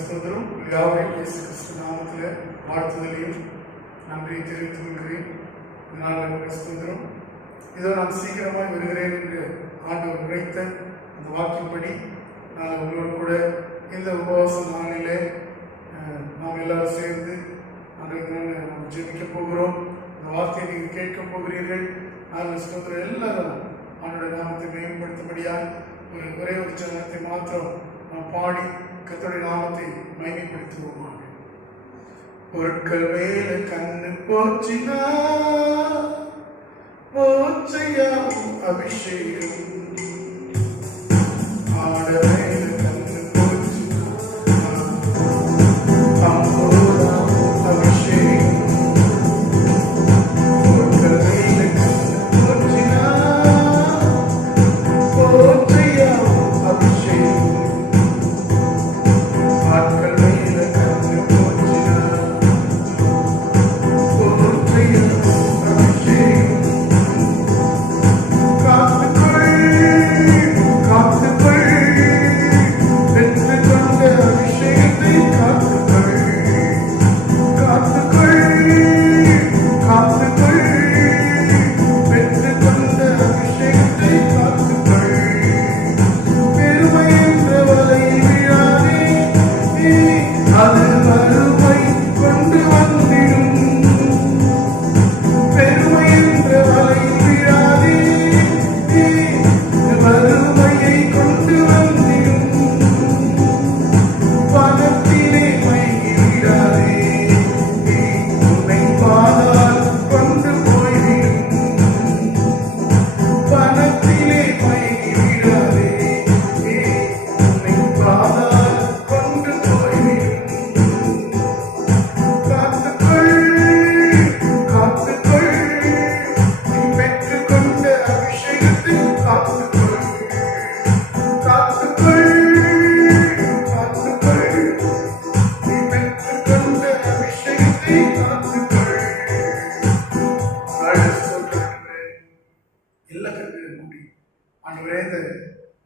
ஸ்தோத்திரம். யாவரையும் இயேசு கிறிஸ்து நாமத்தில் வாழ்த்துதலையும் நன்றியை தெரிவித்துக் கொள்கிறேன். இதனால் ஸ்தோத்திரம். இதோ நான் சீக்கிரமாக வருகிறேன் என்று ஆண்டவர் உரைத்த அந்த வாக்கின்படி நான் உங்களோடு கூட இந்த உபவாச நாளிலே நாம் எல்லாரும் சேர்ந்து நம்ம ஜெபிக்க போகிறோம். இந்த வார்த்தையை நீங்கள் கேட்க போகிறீர்கள். நான் ஸ்தோத்திரம் எல்லாரும் அவனுடைய நாமத்தை மேம்படுத்தும்படியாக ஒரே ஒரு ஜனத்தை மாத்திரம் நாம் பாடி கர்த்தருடைய நாமத்தை மகிமைப்படுத்துவோமாக. பொருட்கள் மேல கண்ணு போச்சினா போச்சையா அபிஷேகம் ஆட மேல கண்ணு போச்சினா அபிஷேகம் பொருட்கள் மேல கண்ணு போச்சினா போச்சையா அபிஷேகம்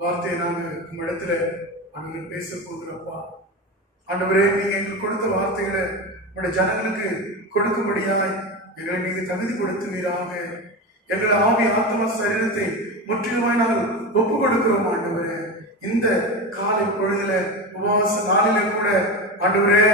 வார்த்தையை நாங்கள் உங்களிடத்துல அங்கே பேச போகிறப்பா. ஆண்டவரே, நீங்க எங்களுக்கு கொடுத்த வார்த்தைகளை உங்களுடைய ஜனங்களுக்கு கொடுக்கும்படியாய் எங்களை நீங்க தகுதி கொடுத்துவீராக. எங்களை ஆவி ஆத்மா சரீரத்தை முற்றிலுமாய் நாங்கள் ஒப்பு கொடுக்கிறோம் ஆண்டவரே. இந்த காலை பொழுதுல உபவாச நாளில கூட ஆண்டவரே,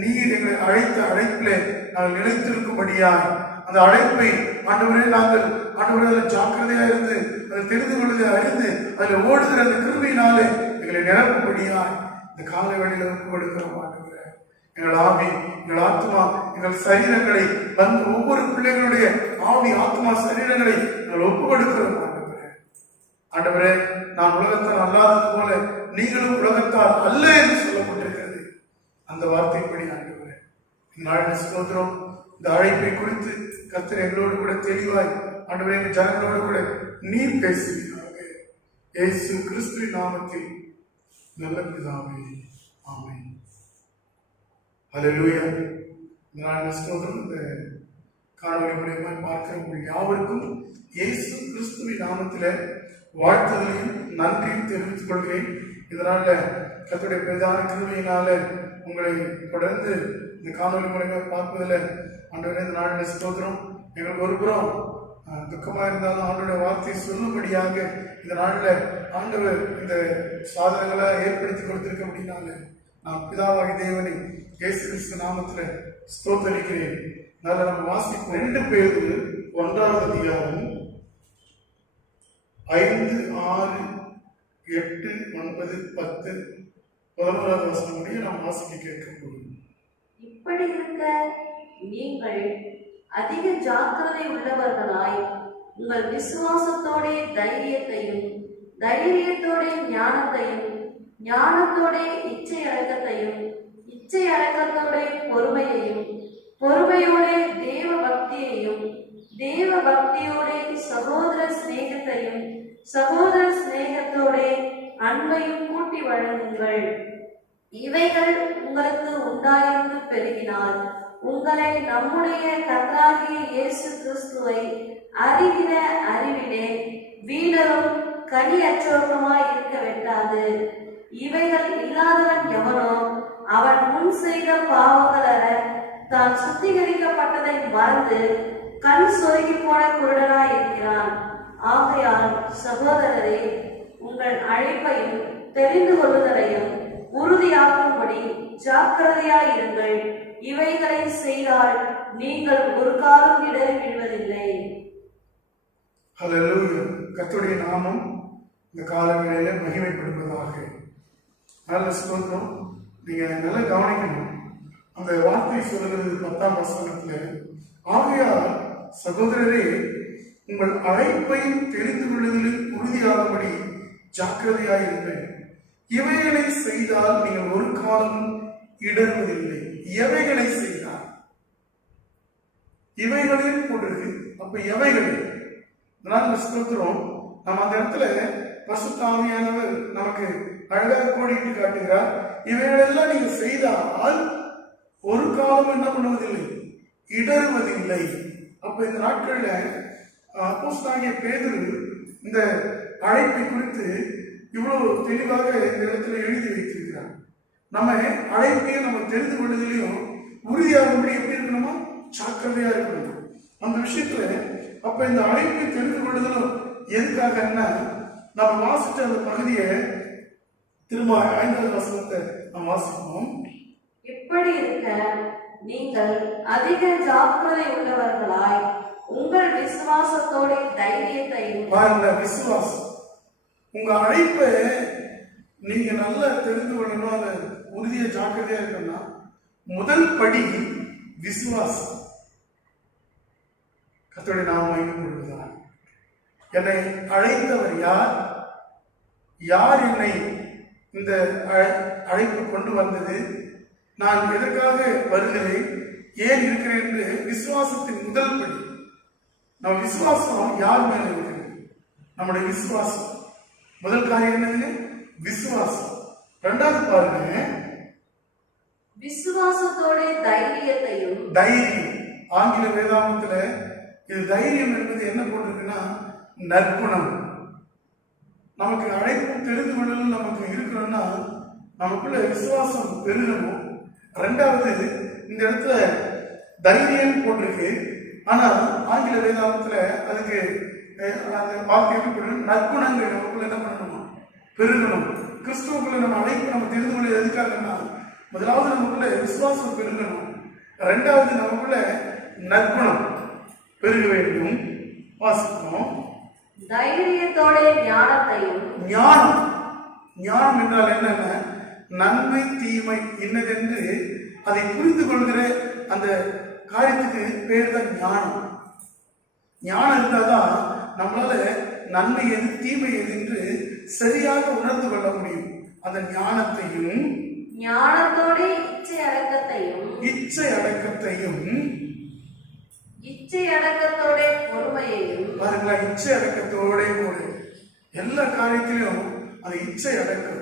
நீர் எங்களை அழைத்த அழைப்பிலே நாங்கள் நிலைத்திருக்கும்படியாய் அந்த அழைப்பை ஆண்டவரே நாங்கள் ஆண்டவரே அதில் ஜாக்கிரதையா இருந்து அதை தெரிந்து கொள்வதை அறிந்து அதில் ஓடுகிற அந்த கிருபையினாலே எங்களை நிரப்பும்படியாய் இந்த காலை வேளையில ஒப்பு கொடுக்கிறோம் ஆண்டவரே. எங்கள் ஆவி, எங்கள் ஆத்மா, எங்கள் சரீரங்களை வந்து ஒவ்வொரு பிள்ளைகளுடைய ஆவி ஆத்மா சரீரங்களை நாங்கள் ஒப்பு கொடுக்கிறோம் ஆண்டவரே. ஆண்டவரே, நான் உலகத்தால் அல்லாதது போல நீங்களும் உலகத்தால் அல்ல என்று சொல்லப்பட்டிருக்கிறது. அந்த வார்த்தைப்படி ஆண்டவரே நாள் ஸ்தோத்திரம். இந்த அழைப்பை குறித்து கர்த்தர் எங்களோடு கூட தெளிவாய் ஆண்டவரே எங்கள் ஜனங்களோடு கூட நீர் பேசுவீராக. இயேசு கிறிஸ்துவின் நாமத்தில் நல்ல பிதாவே, ஆமென். ஹல்லேலூயா. நாள் ஸ்தோத்திரம். இந்த காணொலி மூலமாக பார்க்கிற உங்கள் யாவருக்கும் இயேசு கிறிஸ்துவின் நாமத்தில வாழ்த்துதலையும் நன்றியும் தெரிவித்துக் கொள்கிறேன். இதனால கர்த்தருடைய பிரதான கிருபையினால உங்களை தொடர்ந்து இந்த காணொலி மூலமாக பார்ப்பதில் ஆண்டவரே இந்த நாளில் ஸ்தோத்திரம். எங்களுக்கு ஒரு புறம் துக்கமாக இருந்தாலும் ஆண்டோட வார்த்தையை சொல்லும்படியாக இந்த நாளில் ஆண்டவர் இந்த சாதனங்களை ஏற்படுத்தி கொடுத்திருக்க அப்படின்னால நான் பிதாவாகி தேவனை இயேசு கிறிஸ்து நாமத்தில் ஸ்தோத்தரிக்கிறேன். நல்ல நம்ம வாசிப்போம். 2 பேதுரு 1ஆம் அதிகாரம் 5, 6, 8, 9, 10, 11ஆவது வசனம் முடிய நாம் வாசிக்க கேட்க போகிறோம். இப்படி இருக்க நீங்கள் அதிக ஜாக்கிரதை உள்ளவர்களாய் உங்கள் விசுவாசத்தோட தைரியத்தையும், தைரியத்தோட ஞானத்தையும், ஞானத்தோட இச்சை அடக்கத்தையும், இச்சை அடக்கத்தோட பொறுமையையும், பொறுமையோட தேவ பக்தியையும், தேவ பக்தியோட சகோதர சிநேகத்தையும், சகோதர சிநேகத்தோட அன்பையும் கூட்டி வழங்குங்கள். இவைகள் உங்களுக்கு உண்டாயிருந்து பெருகினால் உங்களை நம்முடைய கர்த்தராகிய இயேசு கிறிஸ்துவை அறிகிற அறிவிலே வீணரும் கனியற்றோருமாய் இருக்க வேண்டாது. இவைகள் இல்லாதவன் எவனோ அவன் முன் செய்த பாவங்கள் அற தான் சுத்திகரிக்கப்பட்டதை மறந்து கண் சொருகி போன குருடனாய் இருக்கிறான். ஆகையால் சகோதரரே, உங்கள் அழைப்பையும் தெரிந்து கொள்ளுதலையும் உறுதியாக்கும்படி ஜாக்கிரதையாயிருங்கள். இவைகளை செய்தால் நீங்கள் ஒரு காலம் இடறி விழுவதில்லை. ஹல்லேலூயா. கர்த்தருடைய நாமம் இந்த காலங்களில மகிமைப்படுவதாக. நல்ல ஸ்தோத்திரம். நீங்க நல்லா கவனிக்கணும். அந்த வார்த்தை சொல்லுகிறது 10ஆம் வசனத்துல, ஆகையால் சகோதரரே, உங்கள் அழைப்பையும் தெரிந்து கொள்வதில் உறுதியாகும்படி ஜாக்கிரதையாயிருங்கள். இவைகளை செய்தால் நீங்கள் ஒரு காலம் இடறுவதில்லை. எவைகளை செய்தால், இவைகளில் போட்டிருக்கு. அப்ப எவைகள்? நல்ல ஸ்தோத்திரம். நம்ம அந்த இடத்துல பரிசுத்த ஆவியானவர் நமக்கு அழகாக கோடிட்டு காட்டுகிறார். இவைகளெல்லாம் நீங்க செய்தால் ஒரு காலம் என்ன பண்ணுவதில்லை, இடறுவதில்லை. அப்ப இந்த நாட்கள்ல அப்போஸ்தலனாகிய பேதுரு இந்த அழைப்பை குறித்து இவ்வளவு தெளிவாக இந்த இடத்துல எழுதி வைத்திருக்கிறார். நம்ம அழைப்பையும் நம்ம தெரிந்து கொள்வதிலையும் உறுதியாகும்படி எப்படி இருக்கணுமா, ஜாக்கிரதையா இருக்கணும் அந்த விஷயத்துல. அப்ப இந்த அழைப்பை தெரிந்து கொள்வதிலும் எதுக்காகன்னா, நம்ம வாசிச்ச அந்த பகுதியை திரும்ப 5வது வசனத்தை நாம் வாசிப்போம். இப்படி இருக்க நீங்கள் அதிக ஜாக்கிரதை உள்ளவர்களாய் உங்கள் விசுவாசத்தோட தைரியத்தையும். பாருங்க, விசுவாசம். உங்க அழைப்பை நீங்க நல்லா தெரிந்து கொள்ளணும், அதை உறுதியா ஜாக்கிரதையா இருக்கணும்னா முதல் படி விசுவாசம். கர்த்தருடைய நாமம் மகிமைப்படுவதாக. என்னை அழைத்தவர் யார்? யார் என்னை இந்த அழைப்பு கொண்டு வந்தது? நான் எதற்காக வருகிறேன், ஏன் இருக்கிறேன் என்று விசுவாசத்தின் முதல் படி. நம்ம விசுவாசம் யார் மேல இருக்கிறது? நம்முடைய விசுவாசம் முதல் காரியம் என்னது? விசுவாசம். இரண்டாவது பாருங்க, விசுவாசத்தோட தைரியத்தையும். தைரியம். ஆங்கில வேதாகமத்துல இது தைரியம் என்பது என்ன போட்டிருக்குன்னா நற்குணம். நமக்கு அழைப்பு தெரிந்து கொள்ளலும் நமக்கு இருக்கணும்னா நமக்குள்ள விசுவாசம் பெருகணும். ரெண்டாவது இந்த இடத்துல தைரியம் போட்டிருக்கு. ஆனா ஆங்கில வேதாகமத்துல அதுக்கு வார்த்தை நற்குணங்கள் நமக்குள்ள என்ன பண்ணணுமா, பெருகணும். கிறிஸ்துவுக்குள்ள நம்ம அழைப்பு நம்ம தெரிந்து கொள்ள எதுக்காகன்னா, முதலாவது நமக்குள்ள விசுவாசம் பெருகணும், ரெண்டாவது நமக்குள்ள நற்குணம் பெருக வேண்டும். வாசிப்போம். தைரியத்தோட ஞானத்தையும். ஞானம். ஞானம் என்றால் என்னென்ன, நன்மை தீமை என்னதென்று அதை புரிந்து கொள்கிற அந்த காரியத்துக்கு பேர் தான் ஞானம். ஞானம் இருந்தால்தான் நம்மளால நன்மை எது தீமை எது என்று சரியாக உணர்ந்து கொள்ள முடியும். அந்த ஞானத்தையும் ஞானத்தோட இச்சை அடக்கத்தையும். இச்சை அடக்கத்தையும். இச்சை அடக்கத்தோட பொறுமையையும். பாருங்களா, இச்சை அடக்கத்தோட கூட எல்லா காரியத்திலும் அந்த இச்சை அடக்கம்.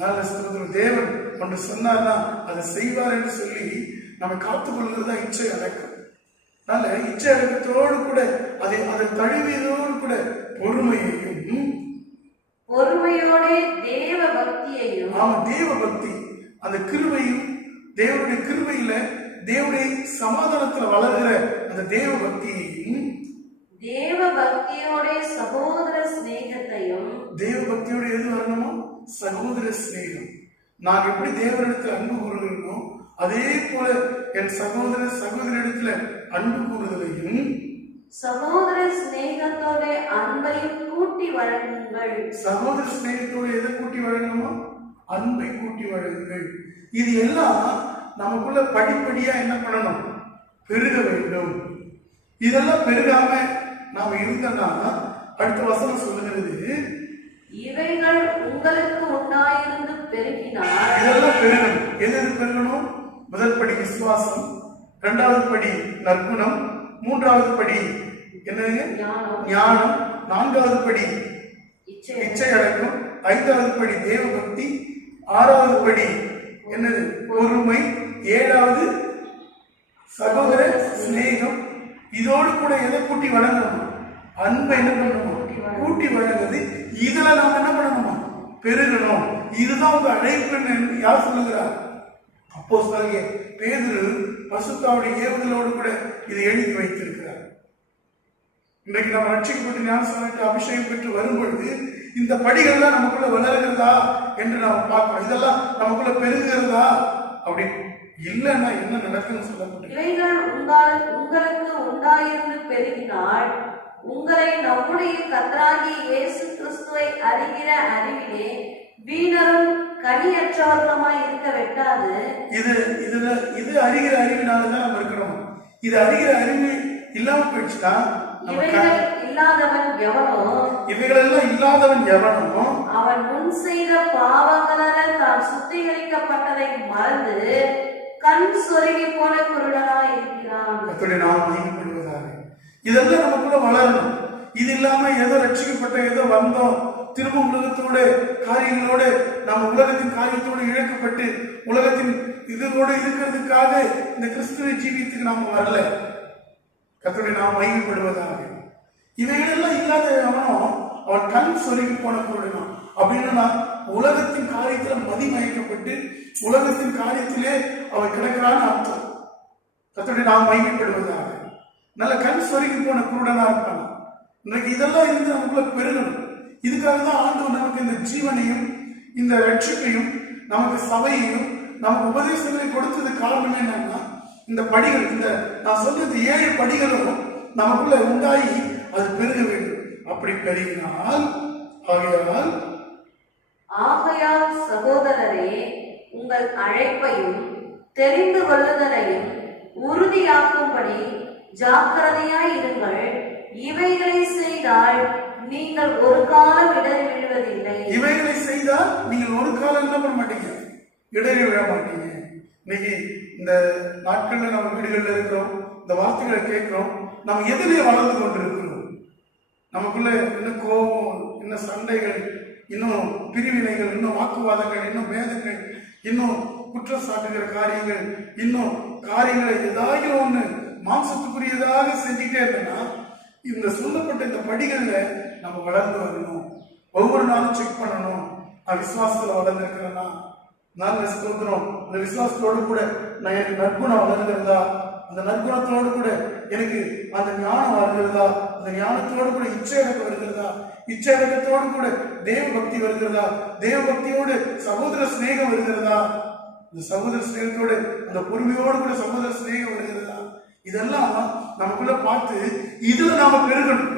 நல்ல ஸ்தோத்திரம். தேவன் ஒன்று சொன்னார்னா அதை செய்வார் என்று சொல்லி நம்ம காத்துக் கொள்கிறது தான் இச்சை அடக்கம். நல்ல இச்சை அடக்கத்தோடு கூட அதை தழுவியதோடு கூட பொறுமையையும். பொறுமையோட தேவ பக்தியையும். ஆமா, தேவ பக்தி. அந்த கிருபையும், தேவனுடைய கிருபையில தேவனுடைய சமாதானத்துல வளர்கிற அந்த தேவ பக்தியையும். தேவ பக்தியோட சகோதர சிநேகத்தையும். தேவ பக்தியோட எது வரணுமோ, சகோதர சிநேகம். நான் எப்படி தேவனிடத்தில் அன்பு கூறுகிறேனோ அதே போல என் சகோதர சகோதரிடத்துல அன்பு கூறுதலையும். சகோதர சிநேகத்தோட அன்பையும் கூட்டி வழங்குங்கள். சகோதர சிநேகத்தோடு எதை கூட்டி வழங்கணுமோ, அன்பை கூட்டி வழங்குங்கள். இது எல்லாம் நமக்குள்ள படிப்படியா என்ன பண்ணணும், பெருக வேண்டும். இதெல்லாம் பெருகாம நாம இருந்தோம்னா அடுத்த வசனம் சொல்லுகிறது, இவைகள் உங்களுக்கு உண்டாயிருந்து பெருகினால். இதெல்லாம் பெருகணும். எது பெருகணும்? முதல் படி விசுவாசம், இரண்டாவது படி நற்குணம், மூன்றாவது படி என்னது, ஞானம், நான்காவது படி இச்சை அடக்கம், ஐந்தாவது படி தேவ பக்தி, ஆறாவது படி என்னது, பொறுமை, ஏழாவது சகோதர சிநேகம். இதோடு கூட எதை கூட்டி வழங்கணும், அன்பை என்ன பண்ணணும், கூட்டி வழங்குது. இதுல நாம என்ன பண்ணணுமா, பெருகணும். இதுதான் உங்க அழைப்புன்னு யார் சொல்லுகிறார்? அப்போஸ்தலனாகிய பேதுரு பரிசுத்தாவுடைய ஏவுதலோடு கூட இதை எழுதி வைத்திருக்கிறார். இன்றைக்கு நம்ம ரட்சிக்கப்பட்டு ஞானஸ்நானத்தை அபிஷேகம் பெற்று வரும் பொழுது இந்த படிகள்லாம் நமக்குள்ள வளர்கிறதா என்று நாம் பார்க்கிறோம். இதெல்லாம் நமக்குள்ள பெருகிறதா அப்படி இல்லைன்னா என்ன நடக்குன்னு சொல்ல முடியும். இவைகள் உங்களுக்கு உண்டாயிருந்து பெருகினால் உங்களை நம்முடைய கர்த்தராகிய இயேசு கிறிஸ்துவை அறிகிற அறிவிலே வீணரும் கனியற்றவர்களுமாய் இருக்க வெட்டாது. இது அறிகிற அறிவினாலதான் நம்ம இருக்கிறோம். இது அறிகிற அறிவு இல்லாம போயிடுச்சுன்னா இவைகள் இல்லாதவன் எவனோ அவன் முன் செய்த பாவங்களால் தான் சுத்திகரிக்கப்பட்டதை மறந்து கண் சொருகி போன குருடனாய் இருக்கிறான். நாம் மகிமைப்படுவதாக இதெல்லாம் நமக்குள்ள வளரணும். இது இல்லாம ஏதோ ரட்சிக்கப்பட்ட ஏதோ வந்தோம் திரும்ப உலகத்தோட காரியங்களோட நம்ம உலகத்தின் காரியத்தோடு இழக்கப்பட்டு உலகத்தின் இதோடு இருக்கிறதுக்காக இந்த கிறிஸ்துவ ஜீவியத்துக்கு நாம வரல. கர்த்தருடைய நாம் மகிமைப்படுவதாக. இவைகளெல்லாம் இல்லாத அவன் கண் சொருகி போன குருடனான். அப்படின்னா உலகத்தின் காரியத்துல மதிமயக்கப்பட்டு உலகத்தின் காரியத்திலே அவன் கிடக்கிறான்னு அர்த்தம். கர்த்தருடைய நாம் மகிமைப்படுவதாக. நல்ல கண் சொருகி போன குருடனா இருப்பான். இன்னைக்கு இதெல்லாம் இருந்து நமக்குள்ள பெருகணும். இதுக்காக தான் ஆண்டவர் நமக்கு இந்த ஜீவனையும் இந்த ரட்சிப்பையும் நமக்கு சபையையும் நமக்கு உபதேசங்களை கொடுத்தது காரணம் என்னன்னா இந்த படிகள், இந்த நான் சொல்ற இந்த 7 படிகளும் நமக்குள்ள உண்டாகி அது பெருக வேண்டும். அப்படி பெருகினால் ஆகையால் சகோதரரே, உங்கள் அழைப்பையும் தெரிந்து கொள்ளுதலையும் உறுதியாக்கும்படி ஜாக்கிரதையாய் இருங்கள். இவைகளை செய்தால் நீங்கள் ஒரு காலம் இடறி விழுவதில்லை. இவைகளை செய்தால் நீங்கள் ஒரு காலம் என்ன பண்ண மாட்டீங்க, இடறி விழ மாட்டீங்க. இன்னைக்கு இந்த நாட்கள்ல நம்ம வீடுகள்ல இருக்கிறோம், இந்த வார்த்தைகளை கேட்கிறோம். நம்ம எதிலே வளர்ந்து கொண்டிருக்கிறோம்? நமக்குள்ள இன்னும் கோபம், இன்னும் சண்டைகள், இன்னும் பிரிவினைகள், இன்னும் வாக்குவாதங்கள், இன்னும் வேதங்கள், இன்னும் குற்றம் சாட்டுகிற காரியங்கள், இன்னும் காரியங்களை ஏதாவது ஒண்ணு மாம்சத்துக்குரியதாக செஞ்சுட்டே இருந்தோம்னா இந்த சொல்லப்பட்ட இந்த படிகள்ல நம்ம வளர்ந்து வரணும். ஒவ்வொரு நாளும் செக் பண்ணணும். நான் விசுவாசத்துல வளர்ந்துருக்கிறேன்னா நல்ல ஸ்தோத்திரம். அந்த விசுவாசத்தோடு கூட நான் எனக்கு நற்குணம் வளர்கிறதா, அந்த நற்குணத்தோடு கூட எனக்கு அந்த ஞானம் வருகிறதா, அந்த ஞானத்தோடு கூட இச்சையடக்கம் வருகிறதா, இச்சையடக்கத்தோடு கூட தேவ பக்தி வருகிறதா, தேவ பக்தியோடு சகோதர சிநேகம் வருகிறதா, இந்த சகோதர சிநேகத்தோடு அந்த பொறுமையோடு கூட சகோதர சிநேகம் வருகிறதா, இதெல்லாம் நமக்குள்ள பார்த்து இதுல நாம பெருகணும்.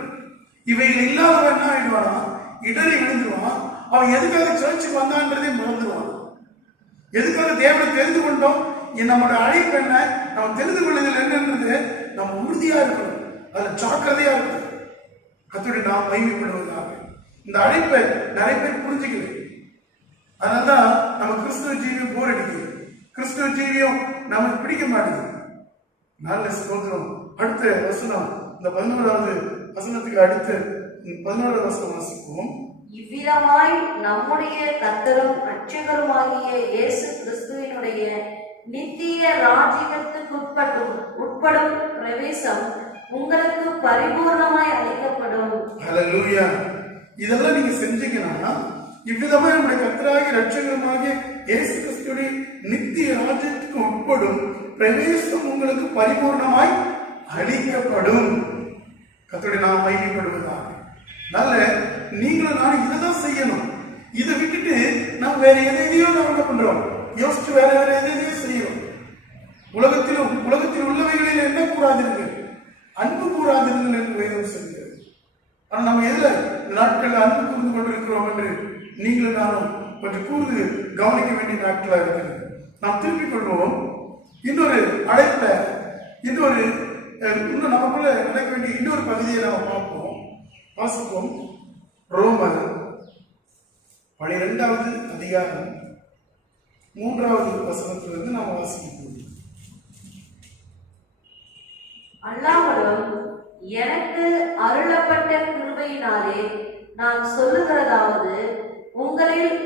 இவைகள் இல்லாதவன் என்ன ஆயிடுவானா, இடறி விழுந்துருவான். அவன் எதுக்காக சர்ச்சுக்கு வந்தான்றதே மறந்துடுவான். எதுக்காக தேவனை தெரிந்து கொண்டோம், நம்மளோட அழைப்பு என்ன, நம்ம தெரிந்து கொள்ளுதல் என்னன்றது நம்ம உறுதியா இருக்கணும், அதுல ஜாக்கிரதையா இருக்கணும். கர்த்தருடைய நாம் மகிமைப்படுவதாக. இந்த அழைப்பை நிறைய பேர் புரிஞ்சுக்கல. அதனால்தான் நம்ம கிறிஸ்துவ ஜீவியம் போர் அடிக்குது, கிறிஸ்துவ ஜீவியம் நமக்கு பிடிக்க மாட்டேங்குது. நல்ல ஸ்தோத்திரம். அடுத்த வசனம், இந்த 11வது வசனத்துக்கு அடுத்து 11வது வசனம் வாசிப்போம். இவ்விதமாய் நம்முடைய கர்த்தரும் இரட்சகருமாகிய இயேசு கிறிஸ்துவினுடைய நித்திய ராஜ்யத்துக்கு உட்படும் பிரவேசம் உங்களுக்கு பரிபூர்ணமாய் அளிக்கப்படும். ஹல்லேலூயா. இதெல்லாம் நீங்க செஞ்சீங்கன்னா இவ்விதமா நம்முடைய கர்த்தராகிய இரட்சகருமாகிய இயேசு கிறிஸ்துவினுடைய நித்திய ராஜ்யத்துக்கு உட்படும் பிரவேசம் உங்களுக்கு பரிபூர்ணமாய் அளிக்கப்படும். கர்த்தருடைய நாமம் மகிமைப்படுவதாக. நல்ல நீங்களும் நானும் இதைதான் செய்யணும். இதை விட்டுட்டு நம்ம வேற எதையோ நம்ம என்ன பண்றோம், யோசிச்சு வேற எதையோ செய்யறோம். உலகத்தில் உள்ளவைகளில் என்ன கூறாதீர்கள், அன்பு கூறாதீர்கள் என்று வேதம் சொல்கிறது. ஆனா நம்ம எதுல நாட்கள் அன்பு கூர்ந்து கொண்டிருக்கிறோம் என்று நீங்களும் நானும் கொஞ்சம் கூர்ந்து கவனிக்க வேண்டிய நாட்களா இருக்கிறது. நாம் திருப்பிக் கொள்வோம். இன்னொரு அழைப்ப, இன்னும் நமக்குள்ள நடக்க வேண்டிய இன்னொரு பகுதியை நாம் பார்ப்போம், வாசிப்போம். ரோமர் 12வது அதிகாரம் 3வது வசனத்திலிருந்து நாம் வாசிப்போம். அல்லாமலும் எனக்கு அருளப்பட்ட கிருபையினாலே நான் சொல்லுகிறதாவது, உங்களில்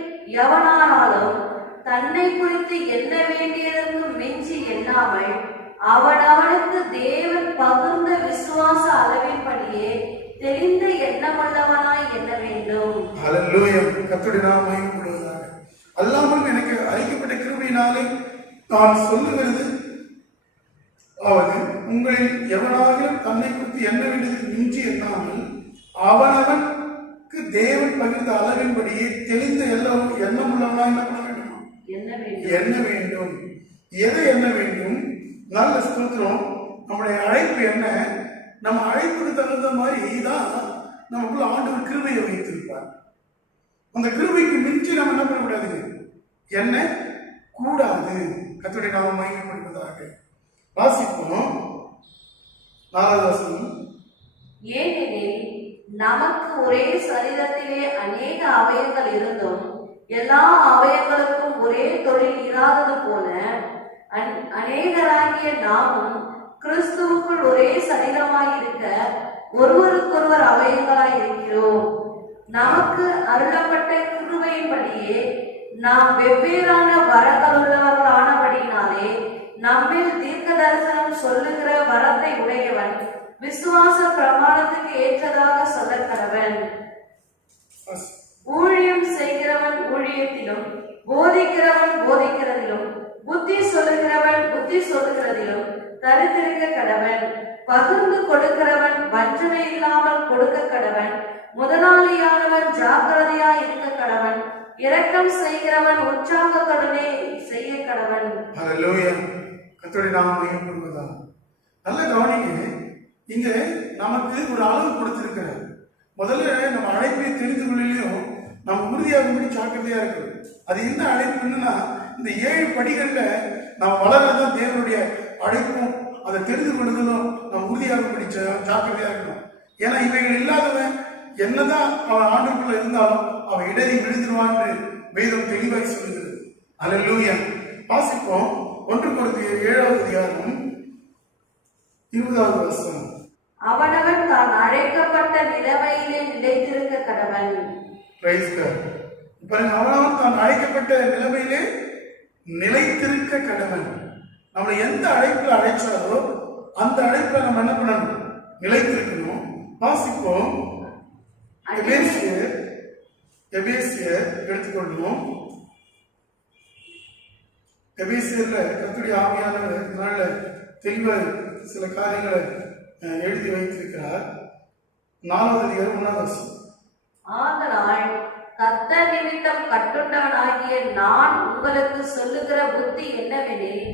எவனானாலும் தன்னை குறித்து எண்ண வேண்டியதற்கு மிஞ்சி எண்ணாமல் அவனவனுக்கு தேவன் பகிர்ந்த விசுவாச அளவின்படியே தெளிந்த எண்ணமுள்ளவனாய் எண்ண வேண்டும். ஹல்லேலூயா. கர்த்தருடைய நாமம் மகிமைப்படுவதாக. அல்லாமல் எனக்கு அளிக்கப்பட்ட கிருபையினாலே நான் சொல்லுகிறது அவது, உங்களில் எவனாகிலும் தன்னை குறித்து எண்ண வேண்டியது மிஞ்சி எண்ணாமல் அவனவனுக்கு தேவன் பகிர்ந்த அளவின்படியே தெளிந்த எண்ணம் உள்ளவனாக என்ன பண்ண வேண்டுமா? எண்ண வேண்டும். எதை எண்ண வேண்டும்? நல்ல ஸ்தோத்திரம். நம்முடைய அழைப்பு என்ன? நம்ம அழைப்புக்கு தகுந்த மாதிரி தான் நமக்குள்ள ஆண்டவர் கிருபையை வைத்திருப்பார். அந்த கிருபைக்கு மிஞ்சி நம்ம என்ன பண்ணக்கூடாது? என்ன கூடாது. கர்த்தருடைய நாமம் மகிமைப்படுவதாக. வாசிப்போம் 4வது வசனம். ஏனெனில் நமக்கு ஒரே சரீரத்திலே அநேக அவயங்கள் இருந்தும் எல்லா அவயங்களுக்கும் ஒரே தொழில் இராதது போல அநேகராகிய நாமும் கிறிஸ்துவுக்குள் ஒரே சரீரமாயிருக்க ஒருவருக்கொருவர் அவயங்களாய் இருக்கிறோம். நமக்கு அருளப்பட்ட கிருபையின்படியே நாம் வெவ்வேறான வரங்களுள்ளவர்களானபடினாலே நம்மில் தீர்க்க தரிசனம் சொல்லுகிற வரத்தை உடையவன் விசுவாச பிரமாணத்துக்கு ஏற்றதாக சொல்ல கடவன். ஊழியம் செய்கிறவன் ஊழியத்திலும், போதிக்கிறவன் போதிக்கிறதிலும், புத்தி சொல்லுகிறவன் புத்தி சொல்லுகிறதிலும் தரித்திருக்க கடவன். பகிர்ந்து கொடுக்கிறவன் வஞ்சனை இல்லாமல் கொடுக்க கடவன். முதலாளியானவன் ஜாக்கிரதையாய் இருக்க கடவன். இரக்கம் செய்கிறவன் உற்சாகத்துடனே செய்ய கடவன். ஹல்லேலூயா. கர்த்தருடைய நாமம் மகிமைப்படுவதாக. நல்ல கவனிங்க. இங்க நமக்கு ஒரு அளவு கொடுத்திருக்கிறார். முதல்ல நம்ம அழைப்பை தெரிந்து கொள்ளையும் நம்ம உறுதியாகும்படி ஜாக்கிரதையா இருக்கணும். அது என்ன அழைப்புன்னா, இந்த 7 படிகள்ல நாம் வளரதான் தேவனுடைய அழைப்பும் அதை தெரிந்து கொள்ளுதலும் நம்ம உறுதியாகும்படி ஜாக்கிரதையா இருக்கணும். ஏன்னா இவைகள் இல்லாதவன் என்னதான் அவன் ஆண்டுக்குள்ள இருந்தாலும் அவன் இடறி விழுந்துருவான் என்று வேதம் தெளிவாய் சொல்லுகிறது. ஹல்லேலூயா. வாசிப்போம் 1 கொரிந்தியர் 7வது அதிகாரம் 20வது வசனம். அவனவன் தான் அழைக்கப்பட்ட நிலைமையிலே நிலைத்திருக்க கடவன். அவனவன் தான் அழைக்கப்பட்ட நிலைமையிலே நிலைத்திருக்க கடவன். நம்மளை எந்த அழைப்புல அழைச்சாரோ அந்த அழைப்புல நம்ம என்ன பண்ணணும்? நிலைத்திருக்கணும். வாசிப்போம் எபேசியர் எடுத்துக்கொள்ளணும். எபேசியர்ல கர்த்தருடைய ஆவியானவர் இதனால தெளிவா சில காரியங்களை எழுதி வைத்திருக்கிறார். 4வது அதிகாரம் 1வது வசனம். ஆதலால் கர்த்தர் நிமித்தம் கட்டுண்டவனாகிய நான் உங்களுக்கு சொல்லுகிற புத்தி என்னவெனில்,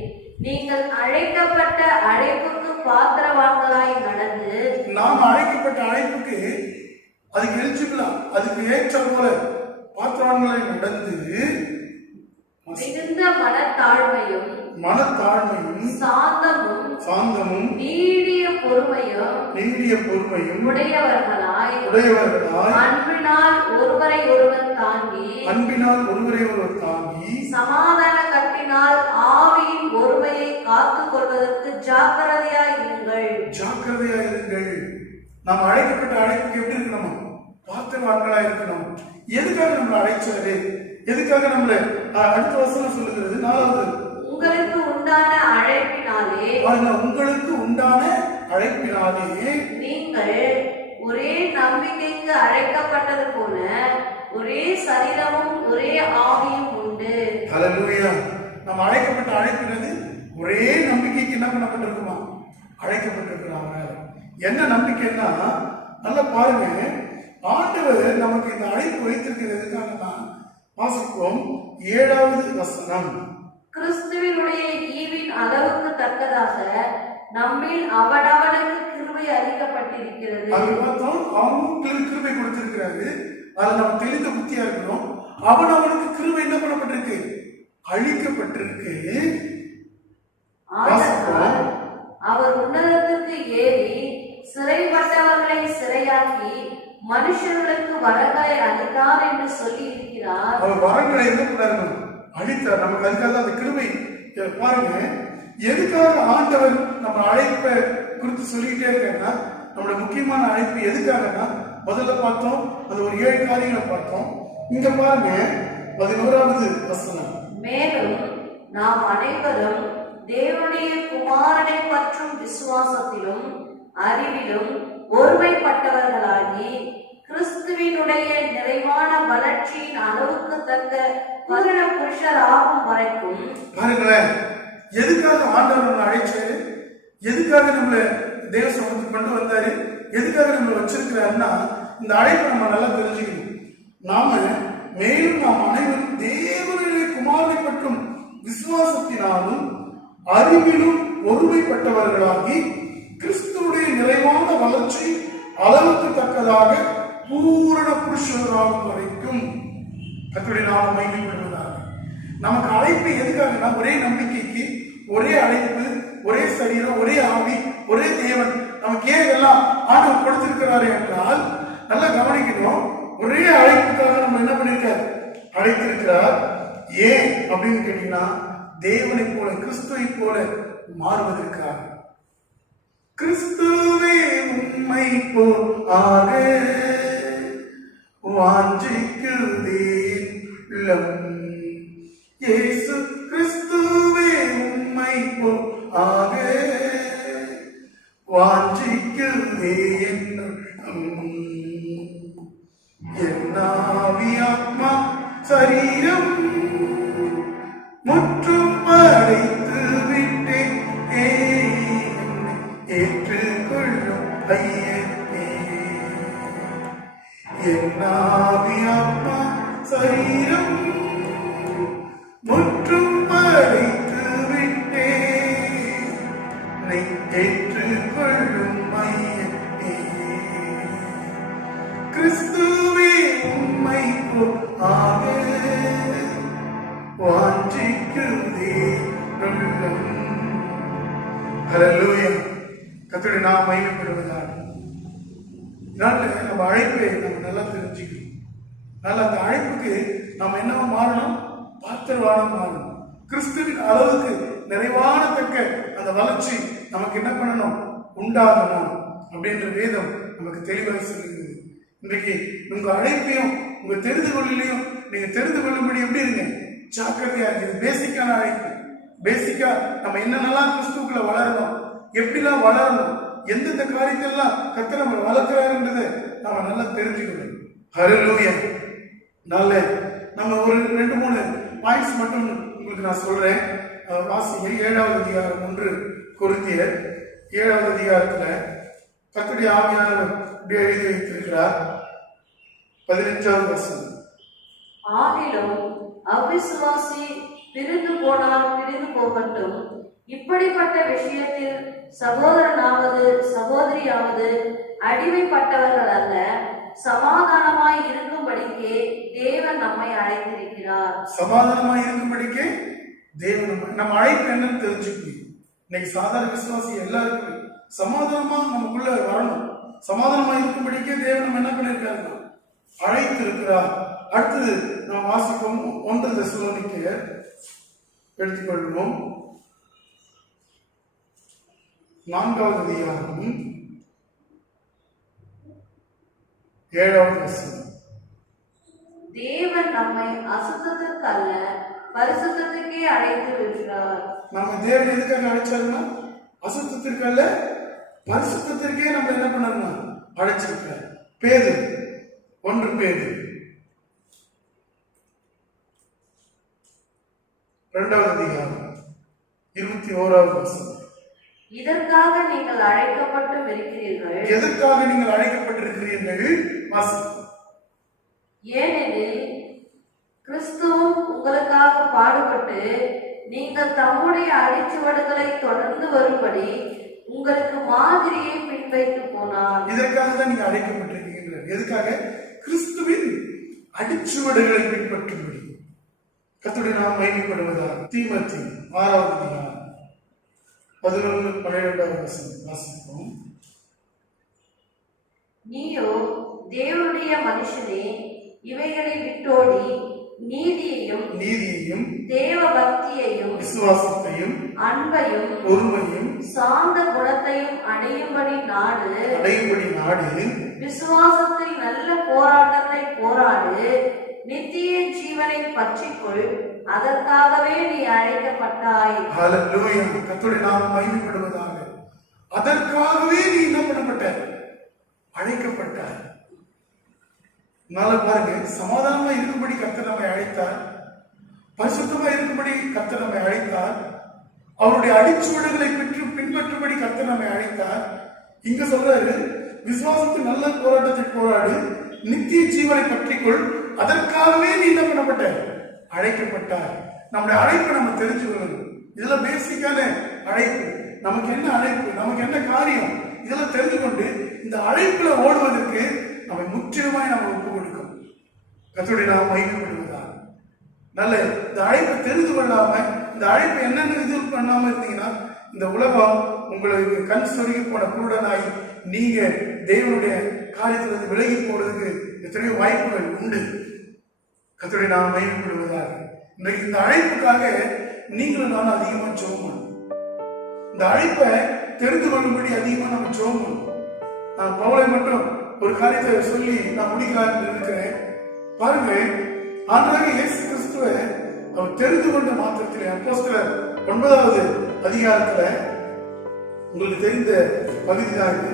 நீங்கள் அழைக்கப்பட்ட அழைப்புக்கு பாத்திரவான்களாய் நடந்து, நாம் அழைக்கப்பட்ட அழைப்புக்கு அதுக்கு எலிஜிபிளா, அதுக்கு ஏற்ற போல பாத்திரவான்களாய் நடந்து மிகுந்த மனத்தாழ்மையும் சாந்தமும் நீடிய பொறுமையும் உடையவர்களாய் அன்பினால் ஒருவரை ஒருவர் தாங்கி சமாதான கட்டினால் ஆவியின் ஒருமையை காத்துக் கொள்வதற்கு ஜாக்கிரதையாய் இருங்கள். நாம் அழைக்கப்பட்ட அழைப்புக்கு எப்படி இருக்கணும்? பாத்திரவான்களா இருக்கணும். எதுக்காக நம்மளை அழைச்சாரு? எதுக்காக நம்மள அடுத்த வசனம் சொல்லுகிறது? 4வது, உங்களுக்கு உண்டான அழைப்பினாலே நீங்கள் ஒரே நம்பிக்கைக்கு அழைக்கப்பட்டது போல ஒரே சரீரமும் ஒரே ஆவியும் உண்டு. ஹல்லேலூயா. நம்ம அழைக்கப்பட்ட அழைப்பினது ஒரே நம்பிக்கைக்கு என்ன பண்ணப்பட்டிருக்குமா? அழைக்கப்பட்டிருக்கிறாங்க. என்ன நம்பிக்கைன்னா, நல்லா பாருங்க, ஆண்டவர் நமக்கு இந்த அழைப்பு வைத்திருக்கிறதுக்காக வாசிப்போம் 7வது வசனம். கிறிஸ்துவினுடைய ஈவின் அளவுக்கு தக்கதாக நம்மில் அவனவனுக்கு கிருபை அளிக்கப்பட்டிருக்கிறது. அது பார்த்தோம், அவங்களுக்கு கிருபை கொடுத்திருக்கிறாரு. அதை நம்ம தெளிந்த புத்தியா இருக்கணும். அவனவனுக்கு கிருபை என்ன பண்ணப்பட்டிருக்கு? அளிக்கப்பட்டிருக்கு. அவர் உன்னதத்திற்கு ஏறி சிறைப்பட்டவர்களை சிறையாக்கி மனுஷர்களுக்கு வரங்களை அளித்தார் என்று சொல்லி இருக்கிறார். அவர் வரங்களை என்ன பண்ணாரு? அளித்தார். நமக்கு அதுக்காக அந்த கிருபை பாருங்க. எதுக்காக ஆண்டவர் நம்ம அழைப்பை குறித்து சொல்லிக்கிட்டே இருக்கேன்னா, நம்மளோட முக்கியமான அழைப்பு எதுக்காகனா, முதல்ல பார்த்தோம் அது ஒரு 7 காரியங்களை பார்த்தோம். இங்க பாருங்க 11வது வசனம். மேலும் நாம் அனைவரும் தேவனுடைய குமாரனை பற்றும் விசுவாசத்திலும் அறிவிலும் ஒருமைப்பட்டவர்களாகி கிறிஸ்துவினுடைய நிறைவான வளர்ச்சியின் அளவுக்கு தக்க பரிண புருஷர் ஆகும் வரைக்கும். பாருங்களேன், எதுக்காக ஆண்டவர் நம்மளை அழைச்சாரு, எதுக்காக நம்மளை தேவ சமூகத்துக்கு கொண்டு வந்தாரு, எதுக்காக நம்மளை வச்சிருக்கிறாருன்னா, இந்த அழைப்பை நம்ம நல்லா தெரிஞ்சுக்கணும். நாம மேலும் நாம் அனைவரும் தேவனுடைய குமாரனை பற்றும் விசுவாசத்தினாலும் அறிவிலும் ஒருமைப்பட்டவர்களாகி கிறிஸ்துவுடைய நிறைவான வளர்ச்சி அளவுக்கு தக்கதாக பூரண புருஷராகும் வரைக்கும் கர்த்தருடைய நாமம் மகிமைப்படுவதாக. நமக்கு அழைப்பு எதுக்காகனா, ஒரே நம்பிக்கைக்கு, ஒரே அழைப்பு, ஒரே சரீரம், ஒரே ஆவி, ஒரே தேவன். நமக்கு ஏன் இதெல்லாம் ஆண்டவர் கொடுத்திருக்கிறாரு என்றால், நல்லா கவனிக்கணும். ஒரே அழைப்புக்காக நம்ம என்ன பண்ணிருக்காரு, அழைத்திருக்கிறார். ஏன் அப்படின்னு கேட்டீங்கன்னா, தேவனை போல, கிறிஸ்துவை போல மாறுவதற்காக. கிறிஸ்துவே உம்மை போல் ஆக வாஞ்சிக்குதேன் உள்ளம். இயேசு கிறிஸ்துவே உம்மை போல் ஆக வாஞ்சிக்குதேன் உள்ளம். என் ஆவி ஆத்மா சரீரம் முற்றும் படைத்து விட்டேன், ஏற்றுக்கொள்ளும் ஐயனே. என் ஆவி ஆத்மா சரீரம் முற்றும் படைத்து விட்டேன், ஏற்றுக்கொள்ளும் ஐயனே. கிறிஸ்துவே உம்மை போல் ஆக வாஞ்சிக்குதே உள்ளம். ஹல்லேலூயா. கர்த்தருடைய நாமம் மகிமைப்படுவதாக. நம்ம அழைப்பை நம்ம நல்லா தெரிஞ்சுக்கணும். நல்லா அந்த அழைப்புக்கு நம்ம என்னவா மாறணும், பாத்திரவான மாறணும். கிறிஸ்துவின் அளவுக்கு நிறைவான தக்க அந்த வளர்ச்சி நமக்கு என்ன பண்ணணும், உண்டாகணும் அப்படின்ற வேதம் நமக்கு தெளிவாக சொல்லுகிறது. இன்றைக்கு உங்க அழைப்பையும் உங்க தெரிந்து கொள்ளையும் நீங்க தெரிந்து கொள்ளும்படி எப்படி இருங்க, ஜாக்கிரதையா இருக்கு. பேசிக்கான அழைப்பு. பேசிக்கா நம்ம என்னென்னலாம் கிறிஸ்துக்குள்ள வளரணும், எப்படிலாம் வளரணும், எந்தெந்த காரியத்தெல்லாம் கர்த்தர் நம்ம வளர்க்கிறாருன்றதை நாம நல்லா தெரிஞ்சுக்கணும். ஹல்லேலூயா. நல்ல நம்ம ஒரு 2-3 பாயிண்ட்ஸ் மட்டும் உங்களுக்கு நான் சொல்றேன். வாசிங்க 7வது அதிகாரம் 1 கொரிந்தியர் 7வது அதிகாரத்துல கர்த்தருடைய ஆவியானவர் இப்படி எழுதி வைத்திருக்கிறார். 15வது வசனம். ஆகிலும் அவிசுவாசி பிரிந்து போனால் பிரிந்து போகட்டும், இப்படிப்பட்ட விஷயத்தில் சகோதரனாவது சகோதரியாவது அடிமைப்பட்டவர்கள் அல்ல, சமாதானமாய் இருக்கும்படிக்கே தேவன் நம்மை அழைத்திருக்கிறார். சமாதானமாய் இருக்கும்படிக்கே தேவன் நம்ம அழைப்பு என்னன்னு தெரிஞ்சுக்கணும். இன்னைக்கு சாதாரண விசுவாசி எல்லாருக்கும் சமாதானமா நமக்குள்ள வரணும். சமாதானமா இருக்கும்படிக்கே தேவன் நம்ம என்ன பண்ணிருக்காரு, அழைத்திருக்கிறார். அடுத்தது நாம் வாசிப்போம் 1 தெசலோனிக்கேயர் எடுத்துக்கொள்வோம். 4வது அதிகாரம் 7வது வசனம். தேவன் நம்மை அசுத்தத்திற்கு அல்ல பரிசுத்தத்துக்கே அழைத்து இருக்கிறார். நம்ம தேவன் எதுக்காக அழைச்சாருன்னா, அசுத்தத்திற்கு அல்ல பரிசுத்தத்திற்கே நம்ம என்ன பண்ணணும், அழைச்சிருக்கார். பேதுரு 1 பேதுரு 2வது அதிகாரம் 21வது வசனம். இதற்காக நீங்கள் அழைக்கப்பட்டும் இருக்கிறீர்கள். எதற்காக நீங்கள் அழைக்கப்பட்டிருக்கிறீர்கள்? ஏனெனில் கிறிஸ்துவும் உங்களுக்காக பாடுபட்டு நீங்கள் தம்முடைய அடிச்சுவடுகளை தொடர்ந்து வரும்படி உங்களுக்கு மாதிரியை பின்வைத்து போனார். இதற்காக தான் நீங்க அழைக்கப்பட்டிருக்கிறீர்கள். எதுக்காக? கிறிஸ்துவின் அடிச்சுவடுகளை பின்பற்றும்படி. கர்த்தருடைய நாமம் மகிமைப்படுவதாக. தீமோத்தேயு 6வது அதிகாரம் 11-12வது வசனம் வாசிப்போம். நீயோ தேவனுடைய மனுஷனே, இவைகளை விட்டோடி நீதியையும் தேவ பக்தியையும் விசுவாசத்தையும் அன்பையும் பொறுமையும் சாந்த குணத்தையும் அடையும்படி நாடு. விசுவாசத்தில் நல்ல போராட்டத்தை போராடு. நித்திய ஜீவனை பற்றிக்கொள். அதற்காகவே நீ அழைக்கப்பட்டாய். ஹல்லேலூயா. கர்த்தருடைய நாமம் மகிமைப்படுவதாக. அதற்காகவே நீ என்ன பண்ணப்பட்ட, அழைக்கப்பட்டாய். பாருங்க, சமாதானமா இருக்கும்படி கர்த்தர் நம்மை அழைத்தார். பரிசுத்தமா இருக்கும்படி கர்த்தர் நம்மை அழைத்தார். அவருடைய அடிச்சுவடுகளை பின்பற்றும்படி கர்த்தர் நம்மை அழைத்தார். இங்க சொல்றாரு, விசுவாசத்துக்கு நல்ல போராட்டத்தை போராடு, நித்திய ஜீவனை பற்றிக்கொள், அதற்காகவே நீ என்ன பண்ணப்பட்ட, அழைக்கப்பட்டார். நம்முடைய அழைப்பை நம்ம தெரிஞ்சு கொள்ளணும். இதுல பேசிக்கான அழைப்பு, நமக்கு என்ன அழைப்பு, நமக்கு என்ன காரியம், இதெல்லாம் தெரிந்து கொண்டு இந்த அழைப்புல ஓடுவதற்கு நம்மை முற்றிலுமாய் நம்ம ஒப்பு கொடுக்கும். கர்த்தருடைய நாமம் மகிமைப்படுவதா. நல்ல இந்த அழைப்பை தெரிந்து கொள்ளாம, இந்த அழைப்பை என்னென்ன இது பண்ணாம இருந்தீங்கன்னா, இந்த உலகம் உங்களுக்கு கண் சொருகி போன குருடனாய் நீங்க தேவனுடைய காரியத்திலிருந்து விலகி போறதுக்கு எத்தனையோ வாய்ப்புகள் உண்டு. கர்த்தருடைய நாமம் மகிமைப்படுவதாக. இன்றைக்கு இந்த அழைப்புக்காக நீங்களும் நானும் அதிகமா ஜெபம். இந்த அழைப்பை தெரிந்து கொள்ளும்படி அதிகமா நம்ம ஜெபம். நான் பவுலை மட்டும் ஒரு காரியத்தை சொல்லி நான் முடிக்கலான்னு இருக்கிறேன். பாருங்க, ஆண்டவராகிய இயேசு கிறிஸ்துவை அவர் தெரிந்து கொண்ட மாத்திரத்திலே அப்போஸ்தலர் 9வது அதிகாரத்துல உங்களுக்கு தெரிந்த பகுதி தான் இது,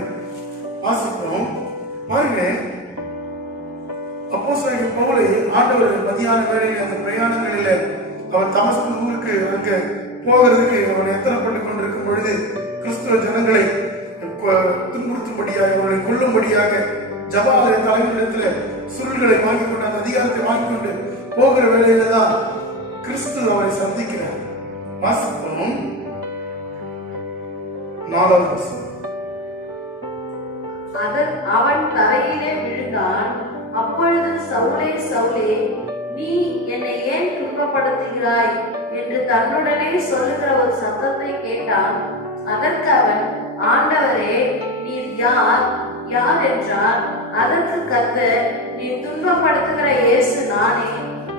வாசிப்போம். பாருங்க, அப்போஸ்தலர் பவுலை ஆண்டவர் மதியான வேளையில் அந்த பிரயாணங்களில அவர் தமஸ்கு ஊருக்கு அங்க போகிறதுக்கு அவர் எத்தனைப்பட்டு கொண்டிருக்கும் பொழுது கிறிஸ்துவ ஜனங்களை துன்புறுத்தும்படியாக, அவர்களை கொல்லும்படியாக ஜபாலய தலைவரிடத்துல சுருள்களை வாங்கிக் கொண்டு அந்த அதிகாரத்தை வாங்கிக் கொண்டு போகிற வேளையில தான் கிறிஸ்து அவரை சந்திக்கிறார். வாசிப்போம் 4வது வசனம். அவன் தரையிலே விழுந்தான். அப்பொழுது சவுலே, சவுலே, நீ என்னை ஏன் துன்பப்படுத்துகிறாய் என்று தன்னுடனே சொல்லுகிற ஒரு சத்தத்தை கேட்டான். அதற்கு அவன், ஆண்டவரே, நீர் யார் யார் என்றான். அதற்கு கர்த்தர், நீ துன்பப்படுத்துகிற இயேசு நானே,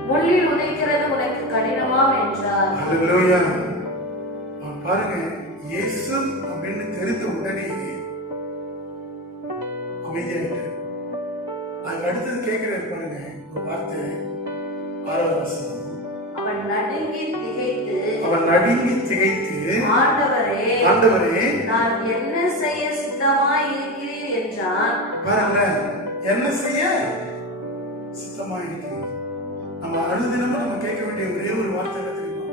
முள்ளில் உதைக்கிறது உனக்கு கடினமாம் என்றார். ஹல்லேலூயா. பாருங்க, இயேசு அப்படின்னு தெரிந்த உடனே அமைதியாயிட்டார். அதுக்கு அடுத்தது கேட்கிறாரு பாருங்க ஒரு வார்த்தை, 6வது வசனம். அவன் நடுங்கி திகைத்து ஆண்டவரே, ஆண்டவரே, நான் என்ன செய்ய சித்தமாய் இருக்கிறேன் என்றான். பாருங்க, என்ன செய்ய சித்தமாய் இருக்கிறேன். நம்ம அனுதினமும் நம்ம கேட்க வேண்டிய ஒரே ஒரு வார்த்தை என்ன தெரியுமா?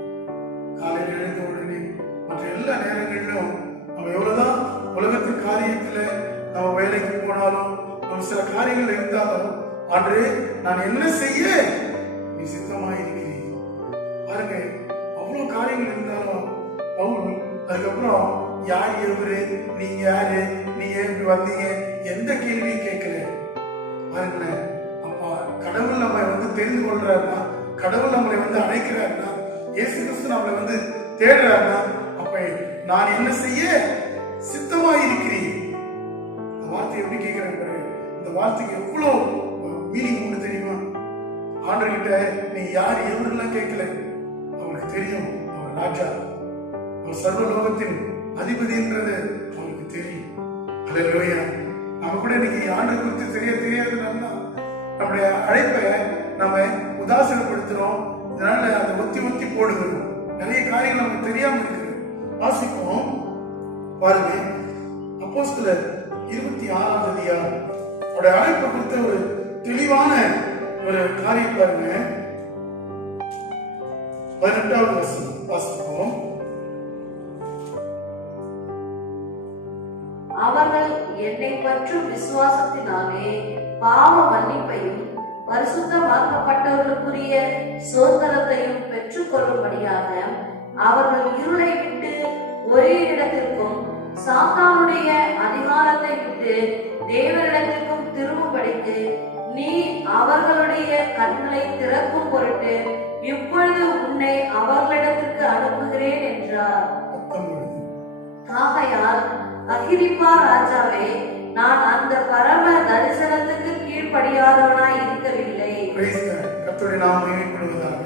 காலையில் எழுந்த உடனே மற்ற எல்லா நேரங்களிலும் நம்ம எவ்வளவுதான் உலகத்தின் காரியத்துல நம்ம வேலைக்கு போனாலும், நம்ம சில காரியங்கள் இருந்தாலும், ஆண்டவரே, நான் என்ன செய்ய நீ சித்தமாய் இருக்கிறீர். பாருங்க, அவ்வளவு காரியங்கள் இருந்தாலும் பவுல் அதுக்கப்புறம் யார் எவரு, நீங்க யாரு, நீங்க எப்படி வந்தீங்க, எந்த கேள்வியும் கேட்கல. பாருங்களேன், அப்பா கடவுள் நம்ம தெரிந்து கொள்றாருன்னா, கடவுள் நம்மளை அழைக்கிறாருன்னா, இயேசு கிறிஸ்து நம்மளை தேடுறாருன்னா, அப்ப நான் என்ன செய்ய சித்தமாய் இருக்கிறேன். இந்த வார்த்தை எப்படி கேட்கிறாரு? இந்த வார்த்தைக்கு எவ்வளவு மீனிங் உண்டு தெரியுமா? ஆண்டவர்கிட்ட நீ யார் எவரெல்லாம் கேட்கல, அவருக்கு தெரியும். அவர் ராஜா, அவர் சர்வலோகத்தின் அதிபதின்றது அவருக்கு தெரியும். ஹல்லேலூயா. நம்ம கூட இன்னைக்கு ஆண்டு குறித்து தெரியாதுன்னா நம்முடைய அழைப்பை நம்ம உதாசீனப்படுத்துறோம். இதனால அதை ஒத்தி போடுகிறோம். நிறைய காரியங்கள் நமக்கு தெரியாம இருக்கு. வாசிப்போம் பாருங்க, அப்போஸ்தலர் 26வது அதிகாரம் அவருடைய அழைப்பை குறித்த ஒரு தெளிவான ஒரு காரியம் பாருங்க. 18வது வசனம் வாசிப்போம். அவர்கள் என்னை பற்றும் விசுவாசத்தினாலே பாவ மன்னிப்பையும் பரிசுத்தமாக்கப்பட்டவர்களுக்குரிய சுதந்திரத்தையும் பெற்றுக் கொள்ளும்படியாக அவர்கள் இருளை விட்டு ஒரே இடத்திற்கும் சாத்தானுடைய அதிகாரத்தை விட்டு தேவனிடத்திற்கும் திரும்பும்படிக்கு நீ அவர்களுடைய கண்களை திறக்கும் பொருட்டு இப்பொழுது உன்னை அவர்களிடத்திற்கு அனுப்புகிறேன் என்றார். ஆகையால் அகிரிப்பா ராஜாவே, நான் அந்த பரம தரிசனத்துக்கு கீழ்ப்படியாதவனாய் இருக்கவில்லை. கர்த்தருடைய நாமம் மகிமைப்படுவதாக.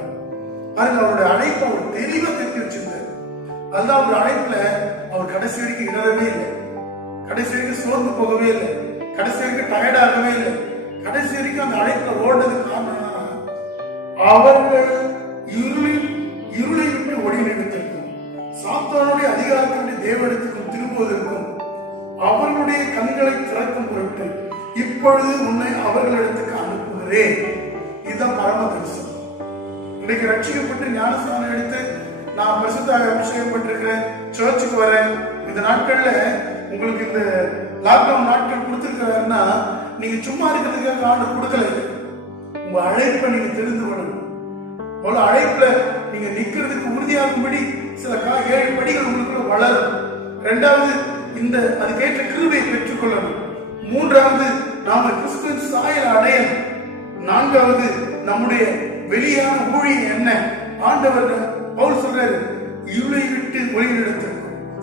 பாருங்க, அவருடைய அழைப்பு அவர் தெளிவா தெரிஞ்சு வச்சிருந்தார். அதுதான் அவர் அழைப்புல அவர் கடைசி வரைக்கும் இடறவே இல்லை, கடைசி வரைக்கும் சோர்ந்து போகவே இல்லை, கடைசி வரைக்கும் டயர்ட் ஆகவே இல்லை. கடைசி வரைக்கும் அந்த அழைப்புல ஓடுறதுக்கு காரணம் அவர்கள் இருளை விட்டு ஒளி நிறுத்திருக்கும், சாத்தானுடைய அதிகாரத்தினுடைய தேவனிடத்திற்கும் திரும்புவதற்கும் அவர்களுடைய கண்களை திறக்கும் பொருட்டு இப்பொழுது உன்னை அவர்களிடத்துக்கு அனுப்புகிறேன். இதுதான் பரம தரிசனம். இன்றைக்கு ரட்சிக்கப்பட்டு ஞானஸ்நானம் எடுத்து நான் பரிசுத்தாக அபிஷேகம் பண்ணிருக்கிறேன், சர்ச்சுக்கு வரேன். இந்த நாட்கள்ல உங்களுக்கு இந்த லாக்டவுன் நாட்கள் கொடுத்திருக்கிறாருன்னா நீங்க சும்மா இருக்கிறதுக்காக ஆண்டு கொடுக்கல. உங்க அழைப்பை நீங்க தெரிந்து கொள்ளணும். போல அழைப்புல நீங்க நிக்கிறதுக்கு உறுதியாகும்படி சில 7 படிகள் உங்களுக்குள்ள வளரும். 2வது இந்த அதுக்கேற்ற கிருபையை பெற்றுக்கொள்ளணும். 3வது நாம கிறிஸ்துவின் சாயல் அடையணும். 4வது நம்முடைய வெளியான ஊழியம் என்ன? ஆண்டவர் பவுல் சொல்றாரு, இருளை விட்டு ஒளியிடத்திற்கும்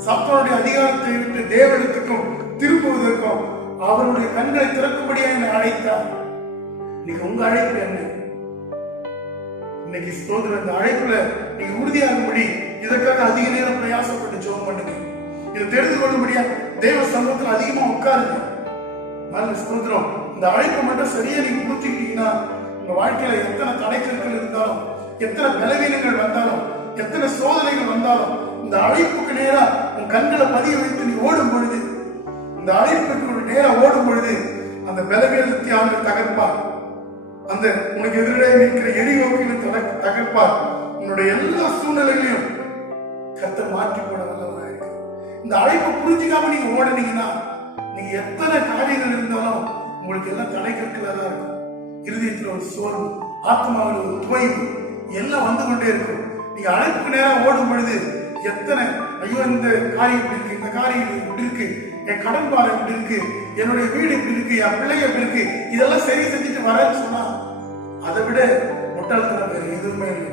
சத்தானுடைய அதிகாரத்தை விட்டு தேவனிடத்துக்கும் திருப்புவதற்கும் அவருடைய கண்களை திறக்கும்படியா என்னை அழைத்தார். நீங்க உங்க அழைப்பு என்ன? இன்னைக்கு ஸ்தோத்திரம், இந்த அழைப்புல நீங்க உறுதியாகும்படி இதற்காக அதிக நேரம் பிரயாசப்பட்டு ஜெபம் பண்ணுங்க. இதை தெரிந்து கொள்ளும்படியா தேவ சமூகத்தில் அதிகமா உட்காருங்க. நல்ல ஸ்தோத்திரம், இந்த அழைப்பை மட்டும் சரியா நீங்க புரிஞ்சுக்கிட்டீங்கன்னா உங்க வாழ்க்கையில எத்தனை தடைக்கற்கள் இருந்தாலும், எத்தனை பலவீனங்கள் வந்தாலும், எத்தனை சோதனைகள் வந்தாலும், இந்த அழைப்புக்கு நேரா உன் கண்களை பதிய வைத்து நீ ஓடும் பொழுது, இந்த அழைப்புக்கு நேரா ஓடும் பொழுது அந்த பலவீனத்தை ஆண்டு தகர்ப்பார். அந்த உனக்கு எதிரே நிற்கிற எரியோக்கில தகர்ப்பார். உன்னுடைய எல்லா சூழ்நிலைகளையும் கர்த்தர் மாற்றி போட வல்லவராக இருக்கு. இந்த அழைப்பை புரிஞ்சுக்காம நீங்க ஓடுனீங்கன்னா நீங்க எத்தனை காரியங்கள் இருந்தாலும் உங்களுக்கு எல்லாம் தடைக்கற்களா தான் இருக்கும். இருதயத்துல ஒரு சோர்வு, ஆத்மாவில் ஒரு துவைவு எல்லாம் வந்து கொண்டே இருக்கும். நீங்க அழைப்புக்கு நேரம் ஓடும் பொழுது எத்தனை ஐயோ இந்த காரியம் இப்படி இருக்கு, இந்த காரியம் இப்படி இருக்கு, என் கடன் பாரம் இப்படி இருக்கு, என்னுடைய வீடு இப்படி இருக்கு, என் பிள்ளைங்க இப்படி இருக்கு, இதெல்லாம் சரி செஞ்சுட்டு வரேன்னு சொன்னா அதை விட முட்டாள்தனம் வேற எதுவுமே இல்லை.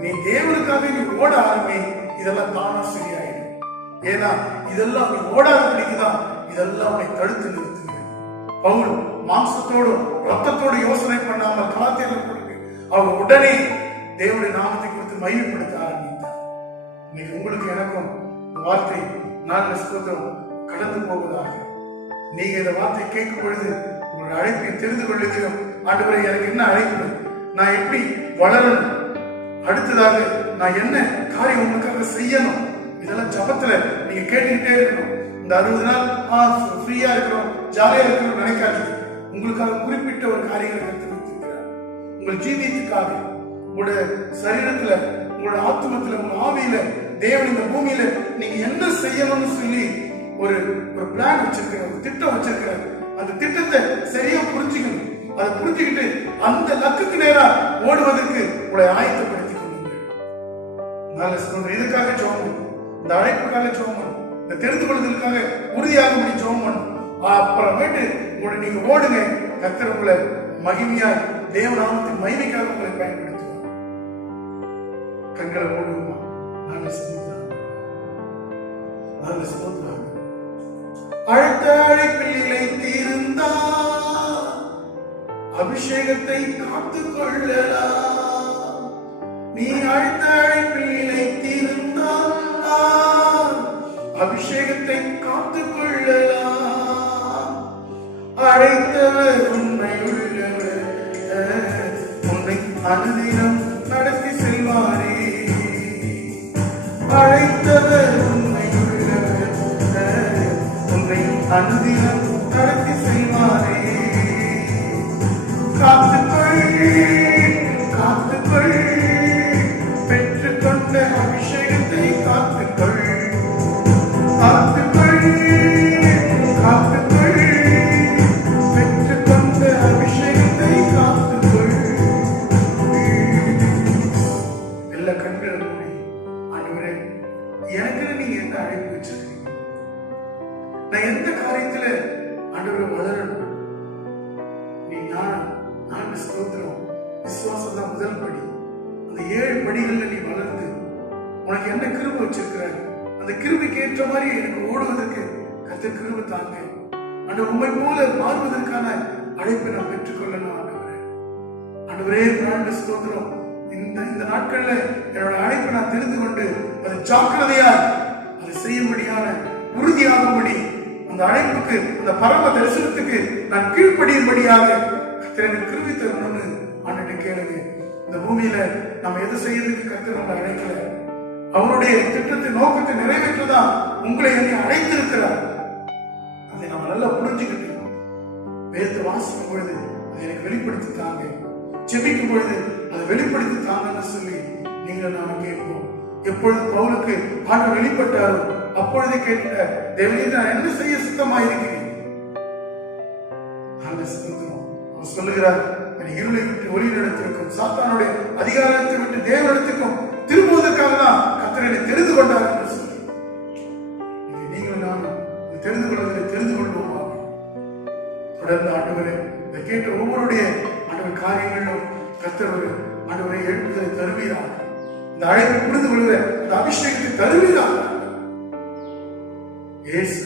நீ தேவனுக்காக நீ ஓட ஆரம்பி, இதெல்லாம் தானா சரியாயிடும். ஏன்னா இதெல்லாம் நீ ஓடாதபடிக்குதான் இதெல்லாம் உன்னை தடுத்து நிறுத்துகிறது. பவுல் மாம்சத்தோடும் ரத்தத்தோடு யோசனை பண்ணாமல் கலாத்தியர்கள் கொடுக்கு அவர் உடனே தேவனுடைய நாமத்தை குறித்து மகிமைப்படுத்த ஆரம்பித்தார். இன்னைக்கு உங்களுக்கு எனக்கும் வார்த்தை நான் ஸ்தோத்திரம் கடந்து போவதாக. நீங்க இந்த வார்த்தை கேட்கும் பொழுது உங்களுடைய அழைப்பை தெரிந்து கொள்ளுகிறோம். ஆண்டவரே, எனக்கு என்ன அழைப்பு, நான் எப்படி வளரணும், அடுத்ததாக நான் என்ன காரியம் உங்களுக்காக செய்யணும், இதெல்லாம் ஜபத்துல நீங்க கேட்டுக்கிட்டே இருக்கணும். இந்த 60 நாள் ஃப்ரீயா இருக்கிறோம், ஜாலியா இருக்கிறோம் நினைக்காதீங்க. உங்களுக்காக குறிப்பிட்ட ஒரு காரியங்களை கற்று வைத்திருக்கிறார். உங்கள் ஜீவியத்துக்காக, உங்களுடைய சரீரத்துல, உங்களோட ஆத்மத்துல, உங்க ஆவியில தேவன் இந்த பூமியில நீங்க என்ன செய்யணும்னு சொல்லி ஒரு பிளான் வச்சிருக்கிற, ஒரு திட்டம் வச்சிருக்கிற. அந்த திட்டத்தை சரியா புரிஞ்சுக்கணும். அதை புரிஞ்சுக்கிட்டு அந்த லக்குக்கு நேரா ஓடுவதற்கு உங்களை ஆயத்தப்படுத்திக் கொள்ளுங்கள். நல்ல சொல்றேன், இதுக்காக ஜெபம் பண்ணும், இந்த அழைப்புக்காக ஜெபம் பண்ணும், இந்த தெரிந்து கொள்வதற்காக உறுதியாக முடி ஜெபம் பண்ணும். அப்புறமேட்டு உங்களை நீங்க ஓடுங்க. கர்த்தர் உங்களை மகிமையாய் தேவநாமத்தின் மகிமைக்காக உங்களை பயன்படுத்துவார். கண்களை ஓடுவோமா? நல்ல ஸ்தோத்திரம், நல்ல ஸ்தோத்திரம். அடுத்த அழைப்பில் நிலைத்திருந்தால் அபிஷேகத்தை காத்துக் கொள்ளலாம். நீ அடுத்த அழைப்பில் நிலைத்திருந்தால் அபிஷேகத்தை காத்துக் கொள்ளலாம். அழைத்தவர் உண்மை உள்ளவர், உன்னை அனுதினம் நடத்தி செல்வாரே. அழைத்தவர் உண்மை உள்ளவர், உன்னை அனுதினம் நடத்தி செல்வாரே. காத்துக்கொள், காத்துக்கொள், பெற்றுக்கொண்ட அபிஷேகத்தை காத்துக்கொள், காத்துக்கொள், காத்துக்கொள், பெற்றுக்கொண்ட அபிஷேகத்தை காத்துக்கொள். எல்லா கண்களை மூடி, ஆண்டவரே, எனக்கு நீங்க எந்த அழைப்பு வச்சிருக்கீங்க? நான் எந்த காரியத்துல ஆண்டவரை வளரணும்? நீ ஞானம், நான் ஸ்தோத்திரம், விசுவாசம் தான் முதல் படி. அந்த 7 படிகள்ல நீ வளர்ந்து உனக்கு என்ன கிருபை வச்சிருக்கிற, அந்த கிருபைக்கு ஏற்ற மாதிரி எனக்கு ஓடுவதற்கு கர்த்தர் கிருபை தாங்க. அந்த உண்மை போல மாறுவதற்கான அழைப்பை நான் பெற்றுக்கொள்ளணும். ஆண்டவரே, ஆண்டவரே, நான் ஸ்தோத்திரம். இந்த நாட்கள்ல என்னோட அழைப்பை நான் தெரிந்து கொண்டு அது ஜாக்கிரதையா அதை செய்யும்படியான உறுதியாகும்படி, அந்த அழைப்புக்கு, அந்த பரம தரிசனத்துக்கு நான் கீழ்ப்படியும்படியாக கர்த்தர் கிருபை தரணும்னு ஆண்டவரே கேளுங்க. இந்த பூமியில நம்ம எது செய்யறதுக்கு கர்த்தர் நம்மளை அழைக்கல. அவருடைய திட்டத்தை, நோக்கத்தை நிறைவேற்றதான் உங்களை என்னை அழைத்திருக்கிறார். அதை நம்ம நல்லா புரிஞ்சுக்கிட்டு வேதத்தை வாசிக்கும் பொழுது அதை எனக்கு வெளிப்படுத்தி தாங்க, ஜெபிக்கும் பொழுது அதை வெளிப்படுத்தி தாங்கன்னு சொல்லி நீங்கள் நாம கேட்போம். எப்பொழுது பவுலுக்கு ஆண்டவர் வெளிப்பட்டாரோ அப்பொழுதே கேட்ட, தேவனே நான் என்ன செய்ய சுத்தமாயிருக்கிறேன்? அவர் சொல்லுகிறார், இருளை விட்டு ஒளி நடத்திருக்கும், சாத்தானுடைய அதிகாரத்தை விட்டு தேவனிடத்திற்கும் திரும்புவதற்காக தான் கர்த்தரை தெரிந்து கொண்டார் என்று சொல்லி நீங்களும் நானும் தெரிந்து கொள்வதை தெரிந்து கொள்வோமா? தொடர்ந்து ஆண்டவரே இதை கேட்ட ஒவ்வொருடைய ஆண்டவர் காரியங்களிலும் கர்த்தர் ஒரு ஆண்டவரை எழுப்புதலை தருவீராக, இந்த அழைப்பை புரிந்து கொள்கிற இந்த அபிஷேகத்தை தருவீராக. இயேசு